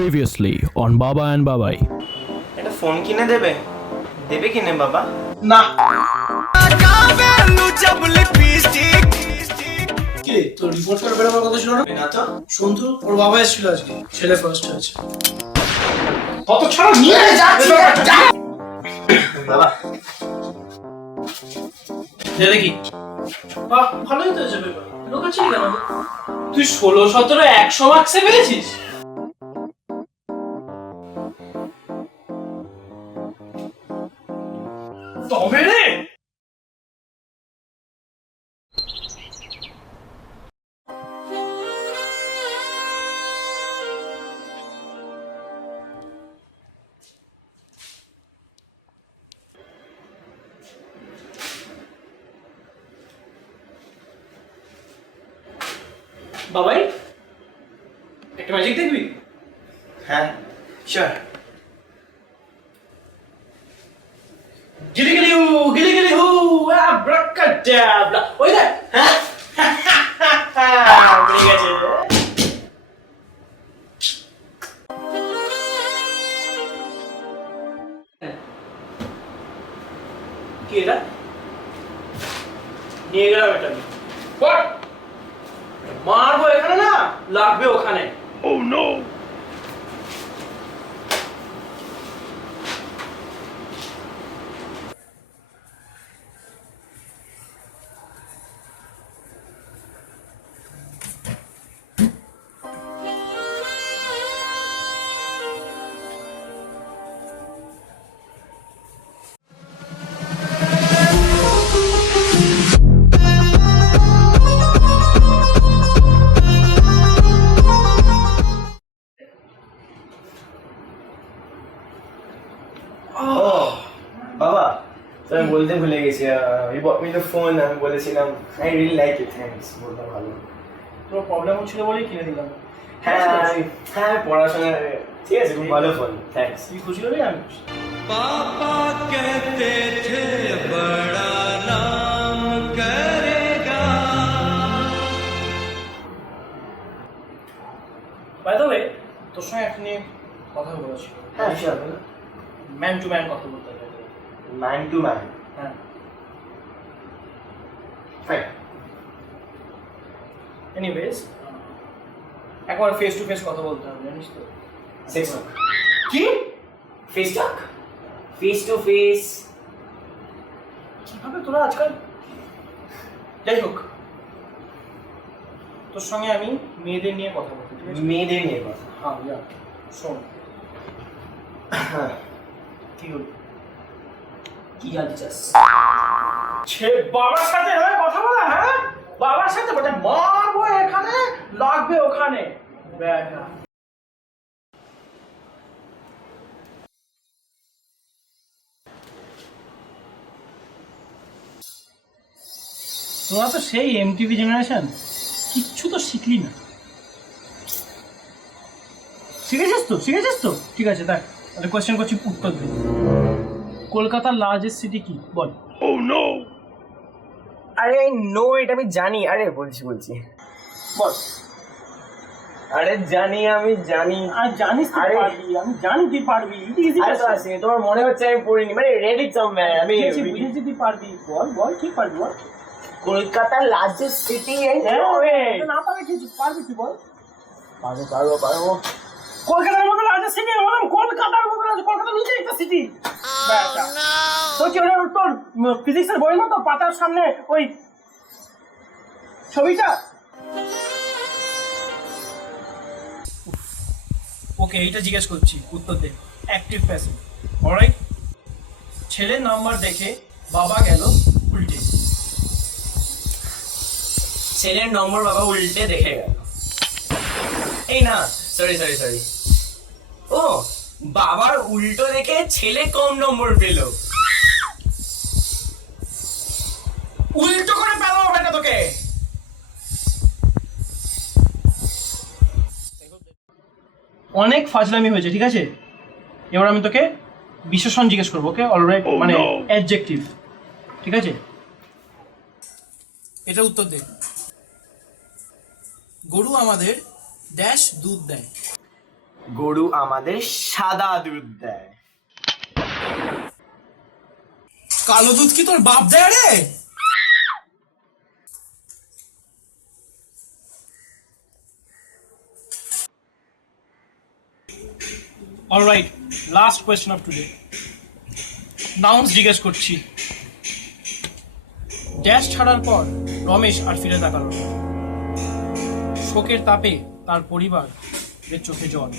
Previously on Baba and Babai. এটা phone কিনে দেবে কিনে বাবা? না কি তোর রিপোর্ট কার্ড বেরোবার কথা ছিল না তো। শুনতো ওর বাবা এসেছিল আজকে, ছেলে ফার্স্ট হয়েছে। কত ছাড়া নিয়ে যাচ্ছি বাবা। দে দেখি। বাহ, ভালোই তো হয়েছে পেপার। লুকাচ্ছিলি কেন? তুই 16, 17, 100 মার্কসে পেয়েছিস? তবে রে বাবাই, একটা ম্যাজিক দেখবি? হ্যাঁ শিওর। গিলি গিলি হু আব্রাকাডাবরা। ওই দেখ, হ্যাঁ উড়ে গেছে। কি এটা? নিয়ে গেলাম এটা আমি। What? মারবো এখানে না, লাগবে ওখানে। Oh no! বাবা, তো আমি বলতে ভুলে গেছি। You bought me the phone, আমি বলেছিলাম I really like it, thanks, বলতে ভালো। তোর প্রবলেম হচ্ছিল বলেই কিনে দিলাম। হ্যাঁ হ্যাঁ, পড়াশোনা ঠিক আছে, খুব ভালো ফোন, থ্যাঙ্কস। তুই খুশি হলে আমি খুশি। पापा कहते थे बड़ा नाम करेगा। বাই দ্য ওয়ে, তোর সঙ্গে একটা নিয়ে কথা বলেছিল। হ্যাঁ শিওর, ম্যান টু ম্যান কথা বলতে হবে। Man to man. হ্যাঁ, ফাইন। এনিওয়েজ, একবার ফেস টু ফেস কথা বলতে হবে, জানিস তো? সেক্স টক। কি? Face talk? Face to face? কিভাবে তোরা আজকাল? যাই হোক, তোর সঙ্গে আমি মেয়েদের নিয়ে কথা বলতে, ঠিক আছে? মেয়েদের নিয়ে কথা। হ্যাঁ, যা শোন। হ্যাঁ, কি হল? কি জানতে চাস? ছে বাবার সাথে এভাবে কথা বলা? হ্যাঁ, বাবার সাথে বলতে মারবো এখানে, লাগবে ওখানে। ব্যাটা, তোরা তো সেই এমটিভি জেনারেশন, কিচ্ছু তো শিখলি না। শিখেছিস তো? ঠিক আছে, দেখ তাহলে কোয়েশ্চেন করছি, উত্তর দে। কলকাতার লার্জেস্ট সিটি কি বল? আরে নো, এটা আমি জানি। আরে বলছি বল। আরে জানি, আমি জানি। আর জানিস তুই আরে পারবি, আমি জানি তুই পারবি। ইজি আরে তো আছে, তোমার মনে হচ্ছে আমি পড়িনি, মানে রেড ইট সামওয়্যার। আমি বুঝেছি তুই পারবি। বল ঠিক পারবি, বল। কলকাতার লার্জেস্ট সিটি এই না পারবি কিছু, পারবি তুই বল। পারবো। কলকাতার মতো লার্জেস্ট সিটি, বললাম কলকাতার মতো কলকাতা নিচে একটা সিটি। তো কি ওটা তোর ফিজিক্সের বই মতো পাতার সামনে ওই ছবিটা? ওকে, এইটা জিজ্ঞেস করছি, উত্তর দে। Active passive, alright? ছেলের নাম্বার দেখে বাবা গেল উল্টে। ছেলের নম্বর বাবা উল্টে দেখে গেল। এই না, সরি। ও, বাবার উল্টো দেখে ছেলে কম নম্বর পেল। উল্টো করে পেল বেটা তোকে। অনেক ফাজলামি হয়েছে, ঠিক আছে? এবার আমি তোকে বিশেষণ জিজ্ঞেস করবো, ওকে? অলরাইট, মানে অ্যাডজেক্টিভ, ঠিক আছে? এটা উত্তর দে। গরু আমাদের ড্যাশ দুধ দেয়। গরু আমাদের সাদা দুধ দেয়। কালো দুধ কি তোর বাপ দেয় রে? Alright, last question of today. Nouns জিজ্ঞেস করছি। ড্যাশ ছাড়ার পর রমেশ আর ফিরে তাকালো না। শোকের তাপে তার পরিবার চোখে জল।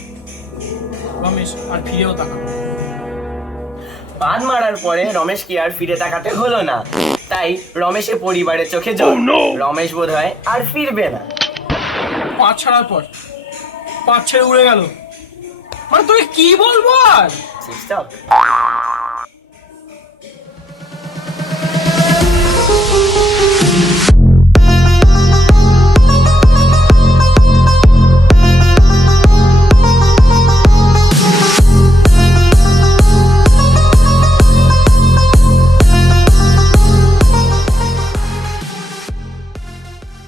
রমেশ আর ফিরেও তাকালো না। বান মারার পরে রমেশ কি আর ফিরে তাকাতে হলো না, তাই রমেশের পরিবারের চোখে জল। রমেশ বোধহয় আর ফিরবে না। পাঁচ ছাড়ার পর পাঁচ ছেড়ে উড়ে গেল, মানে তোকে কি বলবো আর? Stop.